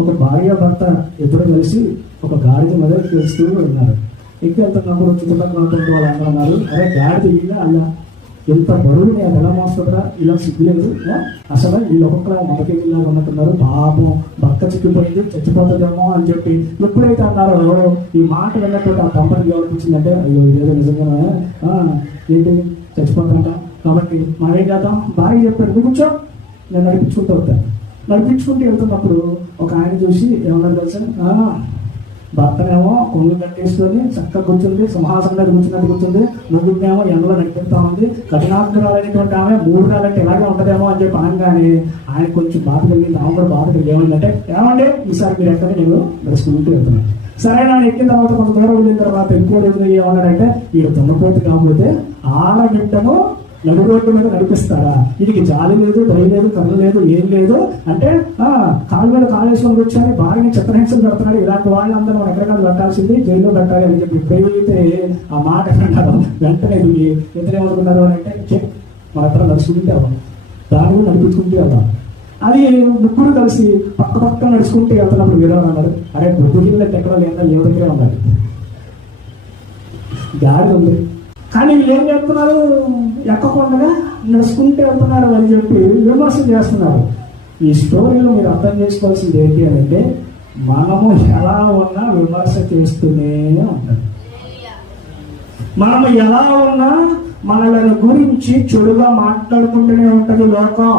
ఒక భార్య భర్త ఇద్దరు కలిసి ఒక గాడిద మీద తెలుస్తూ ఉన్నారు. ఎక్కి వెళ్తున్నప్పుడు చుట్టుపక్కల ఉన్నటువంటి వాళ్ళు అన్నారు, అరే గాడిద ఇలా అలా ఎంత బరువు నేను ఎలా మోస్తుందా, ఇలా సిగ్గులేదు అసలు వీళ్ళు ఒక్కొక్కలా మనకేలాగా ఉన్నట్టున్నారు, పాపం భర్త చిక్కిపోయింది చచ్చిపోతుందేమో అని చెప్పి ఎప్పుడైతే అన్నారో ఈ మాట విన్నటువంటి ఆ దంపతికి ఏమనిపించిందంటే, అయ్యో ఇదేదో నిజంగా ఏంటి చచ్చిపోతాంట, కాబట్టి మరేం చేద్దాం, భార్య చెప్పాడు నువ్వు కూర్చో నేను నడిపించుకుంటూ వస్తాను. నడిపించుకుంటూ వెళ్తున్నప్పుడు ఒక ఆయన చూసి ఏమన్నారు తెలుసా, భర్తనేమో కొంగు కట్టేసుకొని చక్కగా కూర్చుంది, సింహాసనం మీద కూర్చుంది, నువ్వునేమో ఎండలో నడిపిస్తా ఉంది, కఠినాగ్రాలైనటువంటి ఆమె 3 రాలంటే ఇలాగే ఉంటదేమో అని చెప్పి అనగానే ఆయన కొంచెం బాధ కలిగింది. ఆమె కూడా బాధ కలిగి ఏమంటే, ఏమంటే ఈసారి మీరు ఎక్కడ నేను నడుచుకుంటూ వెళ్తున్నాను. సరే ఆయన ఎక్కిన తర్వాత కొంత దూరం వెళ్ళిన తర్వాత ఎక్కువ రోజులు ఏమన్నాడంటే, వీడు తున్నపోతు కాకపోతే ఆడబిడ్డను నడు రోడ్డు మీద నడిపిస్తారా, వీడికి జాలి లేదు, దయ లేదు, కర్ర లేదు, ఏం లేదు అంటే కాళ్ళ మీద కాళేశ్వరం కూర్చొని భార్యని చిత్రహింసలు పెడుతున్నాడు. ఇలాంటి వాళ్ళందరూ మనం ఎక్కడికక్కడ పెట్టాల్సింది, జైల్లో పెట్టాలి అని చెప్పి ఎప్పుడైతే ఆ మాట విన్నారో వెంటనే ఇద్దరేమనుకున్నారు అని అంటే, మన అక్కడ నడుచుకుంటే అవ్వం, దాన్ని నడిపించుకుంటే అవ్వం. అది ముగ్గురు కలిసి పక్క పక్క నడుచుకుంటే వెళ్తున్నప్పుడు వీరవాడు అన్నారు, అరే బుద్ధిగిల్లకి ఎక్కడ లేదా ఏ దగ్గరే ఉండాలి, గాడి ఉంది కానీ వీళ్ళు ఏం చేస్తున్నారు, ఎక్కకుండా నడుచుకుంటే వెళ్తున్నారు అని చెప్పి విమర్శ చేస్తున్నారు. ఈ స్టోరీలో మీరు అర్థం చేసుకోవాల్సింది ఏంటి అని అంటే, మనము ఎలా ఉన్నా విమర్శ చేస్తూనే ఉంటాం. మనము ఎలా ఉన్నా మనల్ని గురించి చెడుగా మాట్లాడుకుంటూనే ఉంటుంది లోకం.